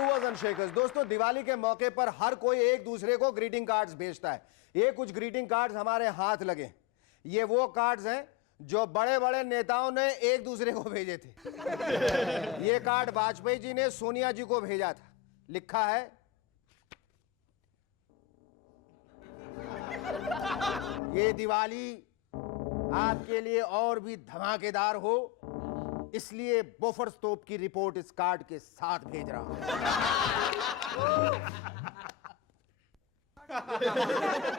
Movers and shakers. दोस्तों, दिवाली के मौके पर हर कोई एक दूसरे को ग्रीटिंग कार्ड्स भेजता है। ये कुछ ग्रीटिंग कार्ड्स हमारे हाथ लगे। ये वो कार्ड्स हैं जो बड़े बड़े नेताओं ने एक दूसरे को भेजे थे। ये कार्ड वाजपेयी जी ने सोनिया जी को भेजा था। लिखा है, ये दिवाली आपके लिए और भी धमाकेदार हो, इसलिए बोफर्स तोप की रिपोर्ट इस कार्ड के साथ भेज रहा हूं।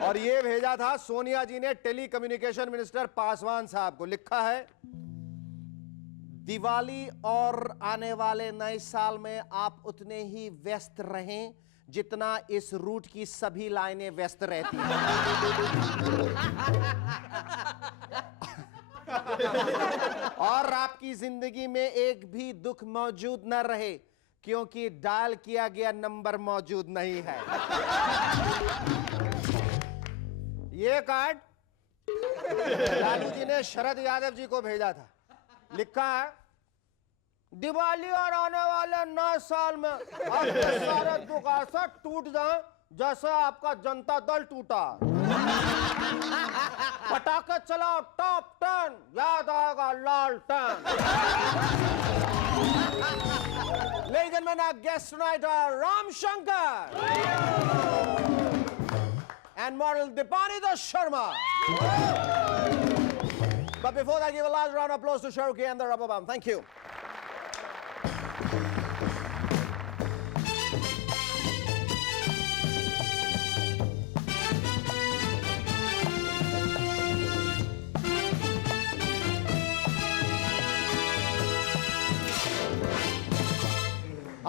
और ये भेजा था सोनिया जी ने टेली कम्युनिकेशन मिनिस्टर पासवान साहब को। लिखा है, दिवाली और आने वाले नए साल में आप उतने ही व्यस्त रहें जितना इस रूट की सभी लाइनें व्यस्त रहती हैं। और आपकी जिंदगी में एक भी दुख मौजूद न रहे, क्योंकि डायल किया गया नंबर मौजूद नहीं है। ये कार्ड लालू जी ने शरद यादव जी को भेजा था। लिखा है, दिवाली और आने वाले नए साल में आपके सारे दुख ऐसा टूट जाए जैसे आपका जनता दल टूटा। पटाखे चलाओ टॉप 10, याद आएगा लालटेन। Ladies and gentlemen, our guests tonight are Ram Shankar and model Deepanita Sharma. But before that, give a large round of applause to Shahrukh and the Rubber Band. Thank you.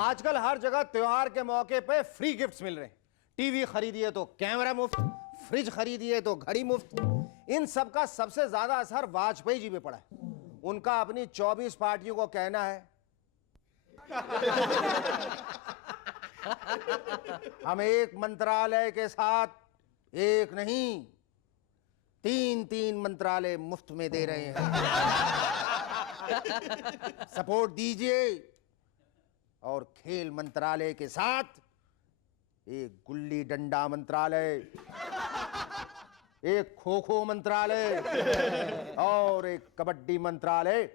आजकल हर जगह त्योहार के मौके पे free gifts मिल रहे हैं। TV खरीदिए तो कैमरा मुफ्त, फ्रिज खरीदिए तो घड़ी मुफ्त। इन सब का सबसे ज्यादा असर वाजपेयी जी पे पड़ा है। उनका अपनी 24 पार्टियों को कहना है, हम एक मंत्रालय के साथ एक नहीं 3-3 मंत्रालय मुफ्त में दे रहे हैं। सपोर्ट दीजिए। और खेल मंत्रालय के साथ एक गुल्ली डंडा मंत्रालय, एक खो खो मंत्रालय और एक कबड्डी मंत्रालय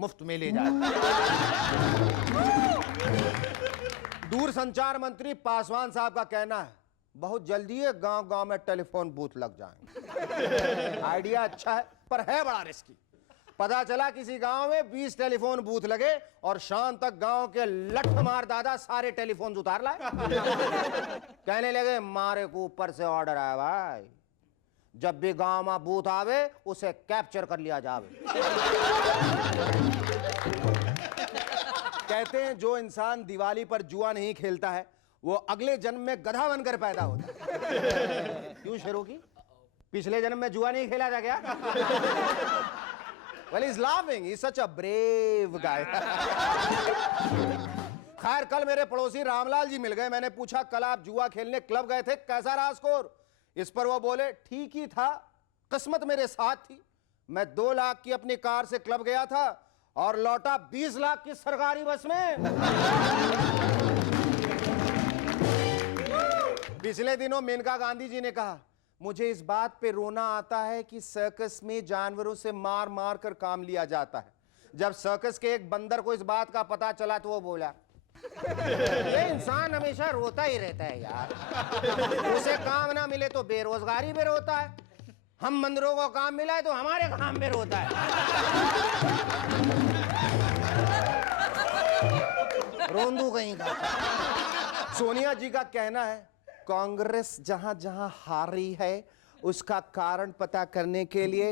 मुफ्त में ले जाए। दूरसंचार मंत्री पासवान साहब का कहना है, बहुत जल्दी है गांव गांव में टेलीफोन बूथ लग जाएंगे। आइडिया अच्छा है, पर है बड़ा रिस्की। पता चला किसी गांव में 20 टेलीफोन बूथ लगे और शाम तक गांव के लठ मार दादा सारे टेलीफोन उतार लाए। कहने लगे, मारे को ऊपर से ऑर्डर आया भाई, जब भी गांव में बूथ आवे उसे कैप्चर कर लिया जावे। कहते हैं जो इंसान दिवाली पर जुआ नहीं खेलता है वो अगले जन्म में गधा बनकर पैदा होता है। क्यों शुरू की? पिछले जन्म में जुआ नहीं खेला था क्या? Well, he's laughing. He's such a brave guy. खैर, कल मेरे पड़ोसी रामलाल जी मिल गए। मैंने पूछा, कल आप जुआ खेलने क्लब गए थे, कैसा रहा स्कोर? इस पर वो बोले, ठीक ही था, किस्मत मेरे साथ थी। मैं 2 लाख की अपनी कार से क्लब गया था और लौटा 20 लाख की सरकारी बस में। पिछले दिनों मेनका गांधी जी ने कहा, मुझे इस बात पे रोना आता है कि सर्कस में जानवरों से मार मार कर काम लिया जाता है। जब सर्कस के एक बंदर को इस बात का पता चला तो वो बोला, ये इंसान हमेशा रोता ही रहता है यार, उसे काम ना मिले तो बेरोजगारी पे रोता है, हम बंदरों को काम मिला है तो हमारे काम पे रोता है। रोंदू कहीं का। सोनिया जी का कहना है, कांग्रेस जहां जहां हारी है उसका कारण पता करने के लिए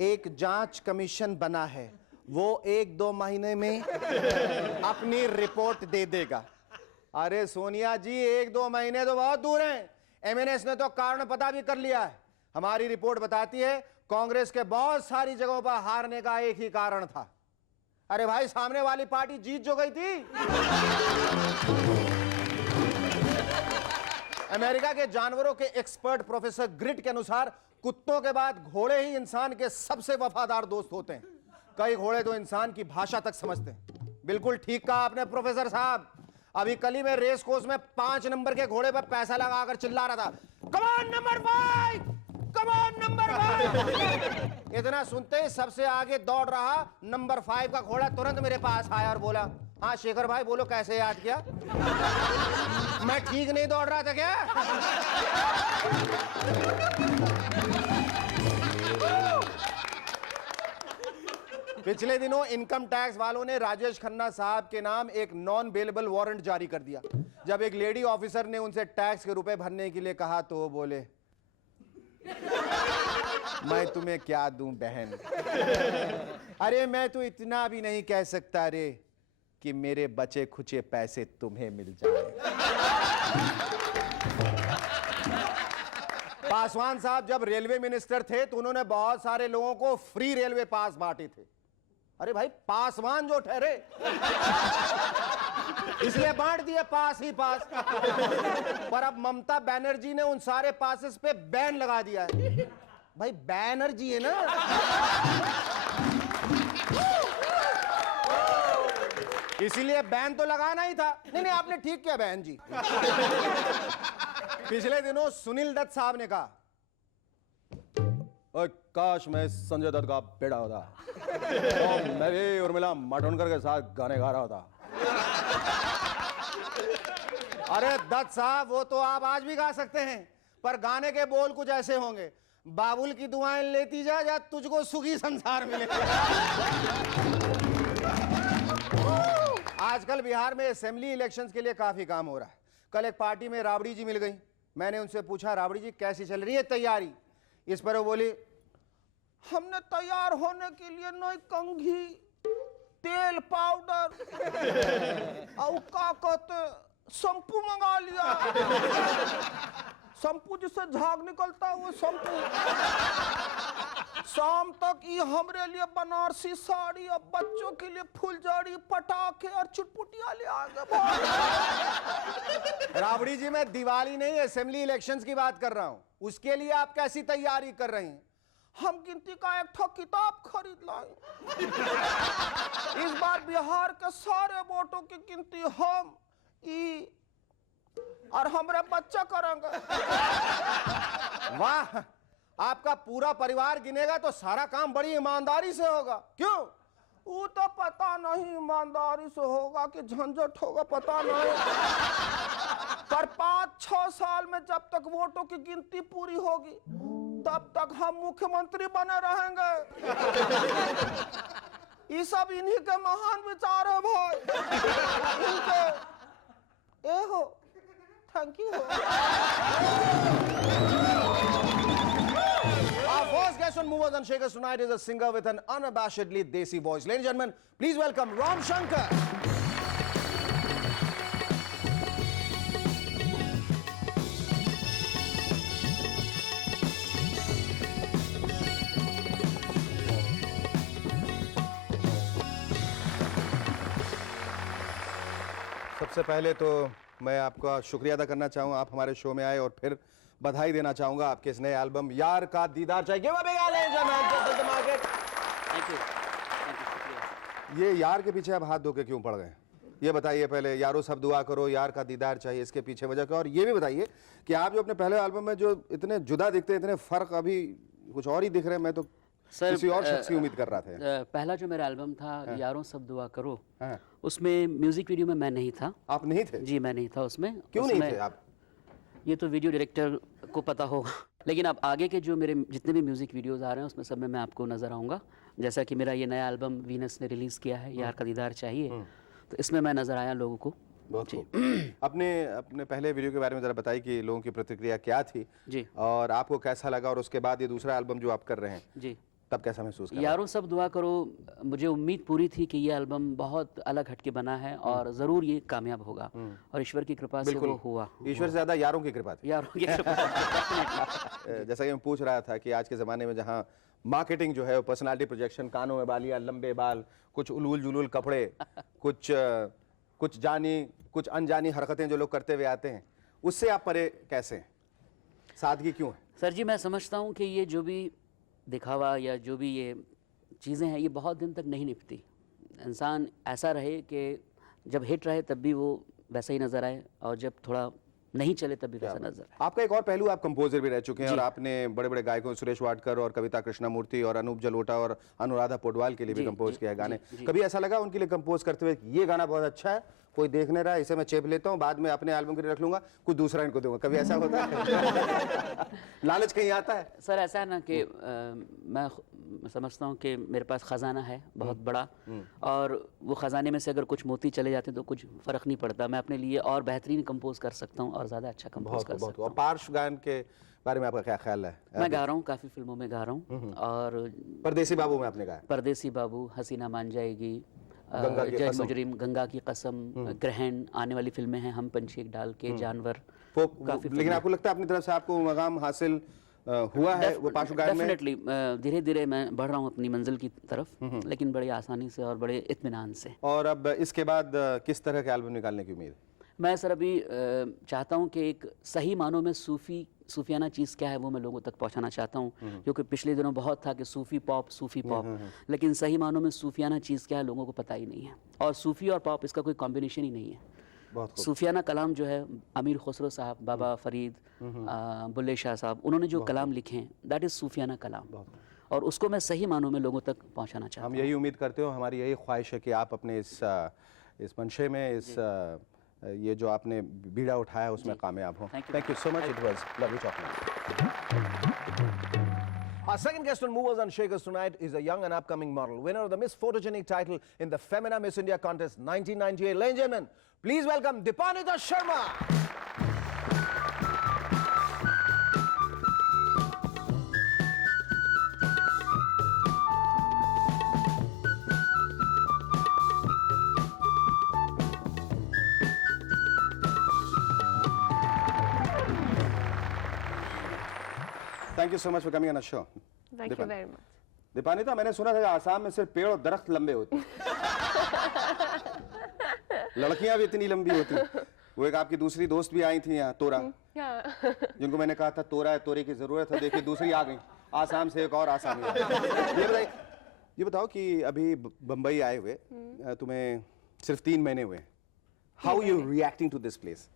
एक जांच कमीशन बना है। वो 1-2 महीने में अपनी रिपोर्ट दे देगा। अरे सोनिया जी, 1-2 महीने तो बहुत दूर हैं। एमएनएस ने तो कारण पता भी कर लिया है। हमारी रिपोर्ट बताती है कांग्रेस के बहुत सारी जगहों पर हारने का एक ही कारण था। अरे भाई, सामने वाली पार्टी जीत जो गई थी। अमेरिका के जानवरों के एक्सपर्ट प्रोफेसर ग्रिट के अनुसार कुत्तों के बाद घोड़े ही इंसान के सबसे वफादार दोस्त होते हैं। कई घोड़े तो इंसान की भाषा तक समझते हैं। बिल्कुल ठीक कहा आपने प्रोफेसर साहब। अभी कल ही मैं रेस कोर्स में 5 नंबर के घोड़े पर पैसा लगाकर चिल्ला रहा था, come on number 5, come on number 5। इतना सुनते ही सबसे आगे दौड़ रहा नंबर 5 का घोड़ा तुरंत मेरे पास आया और बोला, हाँ शेखर भाई बोलो कैसे याद किया? मैं ठीक नहीं दौड़ रहा था क्या? पिछले दिनों इनकम टैक्स वालों ने राजेश खन्ना साहब के नाम एक नॉन बेलेबल वारंट जारी कर दिया। जब एक लेडी ऑफिसर ने उनसे टैक्स के रुपए भरने के लिए कहा तो वो बोले, मैं तुम्हें क्या दूं बहन? अरे मैं तो इतना भी नहीं कह सकता रे कि मेरे बचे खुचे पैसे तुम्हें मिल जाए। पासवान साहब जब रेलवे मिनिस्टर थे तो उन्होंने बहुत सारे लोगों को फ्री रेलवे पास बांटे थे। अरे भाई पासवान जो ठहरे इसलिए बांट दिए पास ही पास। पर अब ममता बनर्जी ने उन सारे पासेस पे बैन लगा दिया है। भाई बैनर्जी है ना, इसीलिए बैन तो लगाना ही था। नहीं नहीं आपने ठीक किया बहन जी। पिछले दिनों सुनील दत्त साहब ने कहा, काश मैं संजय दत्त का बेटा होता और मैं भी उर्मिला मातोंडकर के साथ गाने गा रहा होता। अरे दत्त साहब वो तो आप आज भी गा सकते हैं, पर गाने के बोल कुछ ऐसे होंगे, बाबुल की दुआएं लेती जा या तुझको सुखी संसार मिले। आजकल बिहार में असेंबली इलेक्शंस के लिए काफी काम हो रहा है। कल एक पार्टी में राबड़ी जी मिल गई। मैंने उनसे पूछा, राबड़ी जी कैसी चल रही है तैयारी? इस पर वो बोली, हमने तैयार होने के लिए नई कंघी, तेल, पाउडर और क्या कहते शैम्पू मंगा लिया। शैम्पू जिससे झाग निकलता है वो शैम्पू। शाम तक ये हमरे लिए बनारसी साड़ी और बच्चों के लिए फुलझड़ी, पटाखे और चुटपुटिया ले आएंगे। राबड़ी जी मैं दिवाली नहीं असेंबली इलेक्शंस की बात कर रहा हूं। उसके लिए आप कैसी तैयारी कर रही हैं? हम गिनती का एक ठो किताब खरीद लाए। इस बार बिहार के सारे वोटों की गिनती हम और हमारे बच्चा करेंगे। वाह, आपका पूरा परिवार गिनेगा तो सारा काम बड़ी ईमानदारी से होगा। क्यों? वो तो पता नहीं ईमानदारी से होगा कि झंझट होगा, पता नहीं। पर 5-6 साल में जब तक वोटों की गिनती पूरी होगी तब तक हम मुख्यमंत्री बने रहेंगे। ये सब इन्हीं के महान विचार है भाई। इनके हो thank you. Our first guest on Movers and Shakers tonight is a singer with an unabashedly desi voice. Ladies and gentlemen, please welcome Ram Shankar. सबसे पहले तो मैं आपका शुक्रिया अदा करना चाहूँगा, आप हमारे शो में आए, और फिर बधाई देना चाहूँगा आपके इस नए एल्बम यार का दीदार चाहिए। ये यार के पीछे आप हाथ धो के क्यों पड़ गए? ये बताइए पहले। यारो सब दुआ करो, यार का दीदार चाहिए, इसके पीछे वजह क्या? और ये भी बताइए कि आप जो अपने पहले एल्बम में जो इतने जुदा दिखते हैं, इतने फर्क अभी कुछ और ही दिख रहे हैं। मैं तो किसी और शख्स की उम्मीद कर रहा था। पहला जो मेरा एल्बम था यारों सब दुआ करो, उसमें म्यूजिक वीडियो में मैं नहीं था। आप नहीं थे? जी मैं नहीं था उसमें। क्यों नहीं थे आप? ये तो वीडियो डायरेक्टर को पता होगा। लेकिन अब आगे के जो मेरे जितने भी म्यूजिक वीडियोस आ रहे हैं उसमें सब में मैं आपको नजर आऊँगा। जैसा कि मेरा ये नया एल्बम वीनस ने रिलीज़ किया है, यार का दीदार चाहिए, तो इसमें मैं नजर आया लोगों को। बहुत अपने पहले वीडियो के बारे में जरा बताइए कि लोगों की प्रतिक्रिया क्या थी जी, और आपको कैसा लगा, और उसके बाद ये दूसरा एल्बम जो आप कर रहे हैं जी, तब कैसा महसूस कर? यारों सब दुआ करो, मुझे उम्मीद पूरी थी कि ये एल्बम बहुत अलग हटके बना है और ज़रूर ये कामयाब होगा, और ईश्वर की कृपा से वो हुआ। ईश्वर से ज़्यादा यारों की कृपा थी। यारों की कृपा। जैसा कि मैं पूछ रहा था कि आज के ज़माने में जहाँ मार्केटिंग जो है वो पर्सनालिटी प्रोजेक्शन, कानों में बालियाँ, लंबे बाल, कुछ उलूल जुलूल कपड़े, कुछ जानी कुछ अनजानी हरकतें जो लोग करते हुए आते हैं, उससे आप परे कैसे हैं? सादगी क्यों है? सर जी मैं समझता हूँ कि ये जो भी दिखावा या जो भी ये चीज़ें हैं ये बहुत दिन तक नहीं निपटी। इंसान ऐसा रहे कि जब हिट रहे तब भी वो वैसा ही नज़र आए, और जब थोड़ा नहीं चले तब भी वैसा नज़र आए। आपका एक और पहलू, आप कंपोजर भी रह चुके हैं और आपने बड़े बड़े गायकों सुरेश वाडकर और कविता कृष्णमूर्ति और अनूप जलोटा और अनुराधा पौडवाल के लिए भी कंपोज किया है गाने। कभी ऐसा लगा उनके लिए कंपोज करते हुए ये गाना बहुत अच्छा है, कोई देखने रहा, इसे मैं चेप लेता हूँ, बाद में अपने एल्बम के लिए रख लूंगा, कुछ दूसरा इनको दूंगा, कभी ऐसा होता है? लालच कहीं आता है? सर ऐसा है ना कि मैं समझता हूँ कि मेरे पास ख़जाना है बहुत बड़ा, और वो ख़जाने में से अगर कुछ मोती चले जाते हैं तो कुछ फ़र्क नहीं पड़ता। मैं अपने लिए और बेहतरीन कंपोज कर सकता हूँ और ज़्यादा अच्छा कंपोज कर सकता हूँ। और पार्श्व गान के बारे में आपका क्या ख्याल है? मैं गा रहा हूँ, काफ़ी फिल्मों में गा रहा हूँ, और परदेसी बाबू में आपने गाया? परदेसी बाबू, हसीना मान जाएगी, गंगा की जय कसम। मुजरिम, गंगा की कसम, ग्रहण, आने वाली फिल्में हैं हम पंछी एक डाल के, जानवर। लेकिन आपको लगता है अपनी तरफ से आपको मकाम हासिल हुआ है वो पार्श्व गायन में? डेफिनेटली धीरे धीरे मैं बढ़ रहा हूँ अपनी मंजिल की तरफ, लेकिन बड़ी आसानी से और बड़े इत्मीनान से। और अब इसके बाद किस तरह के एल्बम निकालने की उम्मीद है? मैं सर अभी चाहता हूँ कि एक सही मानों में सूफियाना चीज़ क्या है वो मैं लोगों तक पहुँचाना चाहता हूँ, क्योंकि पिछले दिनों बहुत था कि सूफ़ी पॉप, लेकिन सही मानों में सूफियाना चीज़ क्या है लोगों को पता ही नहीं है, और सूफ़ी और पॉप इसका कोई कॉम्बिनेशन ही नहीं है। सूफियाना कलाम जो है अमीर खुसरो साहब, बाबा फरीद, बुल्ले शाह साहब, उन्होंने जो कलाम लिखे हैं दैट इज़ सूफियाना कलाम, और उसको मैं सही मानों में लोगों तक पहुँचाना चाहता हूँ। हम यही उम्मीद करते हो, हमारी यही ख्वाहिश है कि आप अपने इस मंशे में, इस ये जो आपने बीड़ा उठाया उसमें कामयाब हो। Thank you so much. It was lovely talking. Our second guest on Movers and Shakers tonight is a young and upcoming model, winner of the Miss Photogenic title in the Femina Miss India contest 1998. Ladies and gentlemen, please welcome Deepanita Sharma. Thank you so much for coming on our show. Thank you very much. Dipanita, मैंने सुना था कि आसाम में सिर्फ पेड़ और दरख्त लंबे होते हैं। लड़कियां भी इतनी लंबी होती। वो एक आपकी दूसरी दोस्त भी आई थी यहाँ, तोरा, जिनको मैंने कहा था तोरा है, तोरे की जरूरत है, देखिए दूसरी आ गई, आसाम से एक और आसामी आ गई। ये बताओ कि अभी बम्बई आए हुए तुम्हें सिर्फ 3 महीने हुए, how you reacting to this place?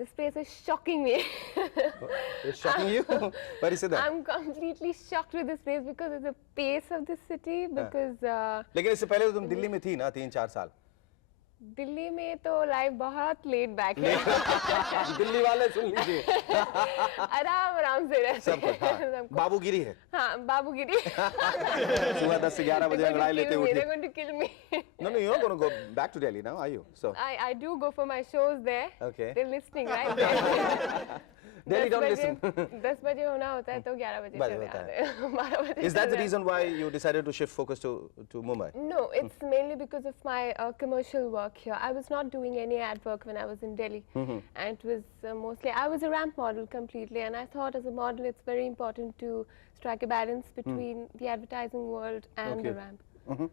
This place is shocking me. It's shocking you? Why is it that? I'm completely shocked with this place because of the pace of the city. Because लेकिन इससे पहले तो तुम दिल्ली में थी ना 3-4 साल? दिल्ली में तो लाइफ बहुत लेट बैक है। दिल्ली वाले सुन लीजिए। आराम से रहते सब कुछ, हाँ। बाबूगिरी है। हाँ, बाबूगिरी। सुबह 10 से 11 बजे अंगड़ाई लेते हुए। They're going to kill me. No, you're not going to go back to Delhi now, are you? So. I do go for my shows there. Okay. They're listening right there. Delhi don't listen. 10 बजे होना होता है तो 11 बजे चले आते हैं। 12 बजे। Is that the reason why you decided to shift focus to Mumbai? No, it's mainly because of my commercial work here. I was not doing any ad work when I was in Delhi, and it was mostly I was a ramp model completely, and I thought as a model it's very important to strike a balance between the advertising world and the ramp.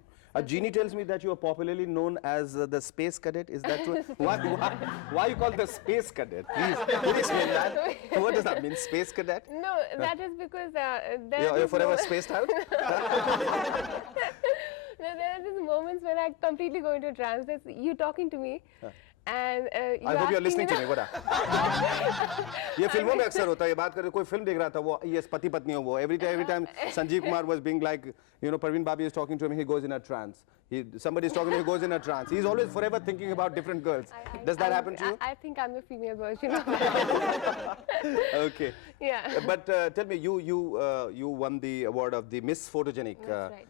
Jeannie tells me that you are popularly known as the space cadet. Is that true? Why you call the space cadet? Please explain that. What does that mean, space cadet? No, that is because you're forever spaced out. No, there are these moments when I completely go into trance. There's you talking to me, and I hope you're listening to me. What? ये फिल्मों में अक्सर होता है, ये बात करते कोई फिल्म देख रहा था, वो ये पति पत्नी हो वो, every time Sanjeev Kumar was being like, you know, Parveen Babi is talking to him, he goes in a trance. Somebody is talking to him, he goes in a trance. He's always forever thinking about different girls. Does that happen to you? I think I'm the female version of that. Okay. Yeah. But tell me, you won the award of the Miss Photogenic. That's right.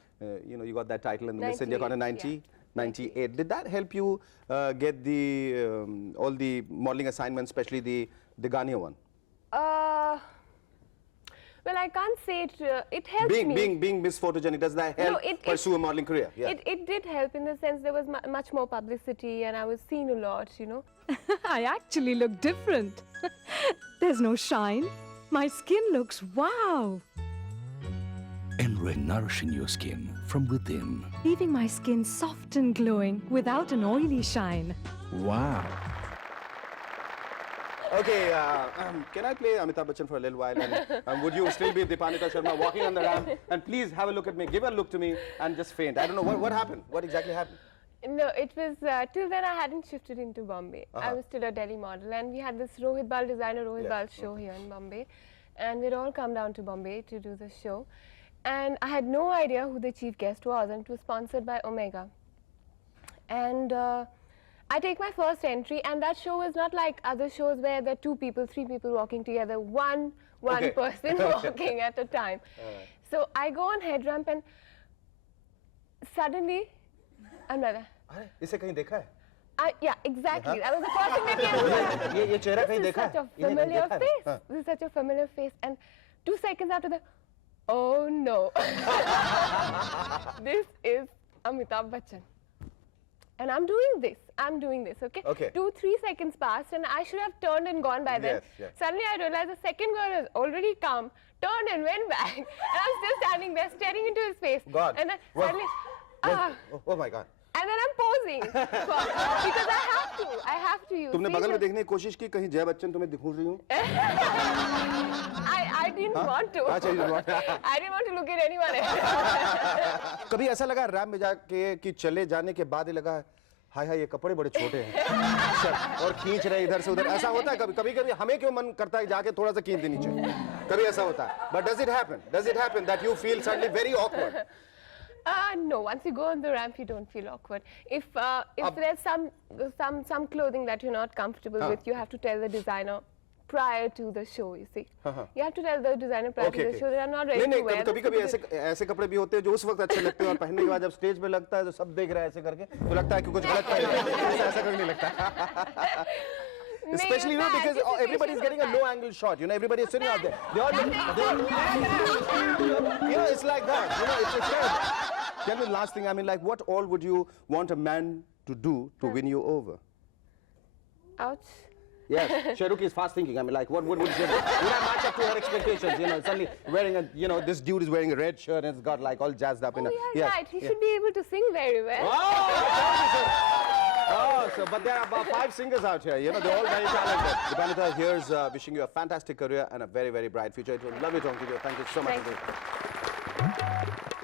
You know, you got that title in the Miss India contest 98, 98. Did that help you get the all the modeling assignments, especially the Ghania one? Well, I can't say it. It helped me. Being Miss Photogenic, does that help pursue a modeling career? Yeah. It did help in the sense there was much more publicity and I was seen a lot, you know. I actually look different. There's no shine. My skin looks wow. And re-nourishing your skin from within. Leaving my skin soft and glowing without an oily shine. Wow. Okay, can I play Amitabh Bachchan for a little while? And would you still be Deepanita Sharma walking on the ramp? And please have a look at me, give a look to me and just faint. I don't know, what happened? What exactly happened? No, it was till then I hadn't shifted into Bombay. I was still a Delhi model, and we had this Rohit Bal designer Rohit Bal show here in Bombay, and we'd all come down to Bombay to do the show, and I had no idea who the chief guest was, and it was sponsored by Omega. And I take my first entry, and that show was not like other shows where there are 2 people, 3 people walking together, one Okay. person walking at a time. So I go on head ramp, and suddenly I'm like, अरे इसे कहीं देखा है? yeah, exactly. That was the first thing that came to mind. ये चेहरा कहीं This is देखा such है? a इन्हें कहीं familiar देखा है? face. हाँ. This is such a familiar face. And 2 seconds after that, oh no. This is Amitabh Bachchan. And I'm doing this, okay? Okay. 2-3 seconds passed, and I should have turned and gone by then. Yes, yes. Suddenly I realized the second girl has already come, turned and went back. And I'm still standing there staring into his face. God. And then Well, suddenly, Oh my God. and then I'm posing. Because I have to use. तुमने बगल में serious- देखने की कोशिश की कहीं जया बच्चन तुम्हें दिखूं रही हूँ? I didn't want to. अच्छा, you didn't want- I didn't want to look at anyone else. कभी ऐसा लगा रैम में जाके कि चले जाने के बाद ही लगा हाय हाय ये कपड़े बड़े छोटे हैं अच्छा, और खींच रहे इधर से उधर ऐसा होता है कभी कभी हमें क्यों मन करता है जाके थोड़ा सा खींच दे नीचे कभी ऐसा होता है but does it happen that you feel suddenly very awkward No, once you go on the ramp, you don't feel awkward. If there's some clothing that you're not comfortable with, you have to tell the designer prior to the show. You see, you have to tell the designer prior to the show that I'm not ready नहीं to wear. कभी कभी ऐसे कपड़े भी होते हैं जो उस वक्त अच्छे लगते हैं और पहनने के बाद जब स्टेज पे लगता है तो सब देख रहे हैं ऐसे करके तो लगता है कि कुछ गलत पहना है ऐसा कभी नहीं लगता Especially you know because everybody is getting a low angle shot. You know everybody is sitting out there. They all you know it's like that. You know it's terrible. Tell me the last thing. I mean, like, what all would you want a man to do to win you over? Ouch. Yes, Shahrukh is fast thinking. I mean, like, what would she do? Would I match up to her expectations? You know, suddenly wearing a, you know, this dude is wearing a red shirt and it's got like all jazzed up in Oh, a. yeah, right. He should be able to sing very well. Oh, so but there are about 5 singers out here. You know, they're all very talented. Deepamita, here's wishing you a fantastic career and a very, very bright future. It was lovely talking to you. Thank you so much. Thank you.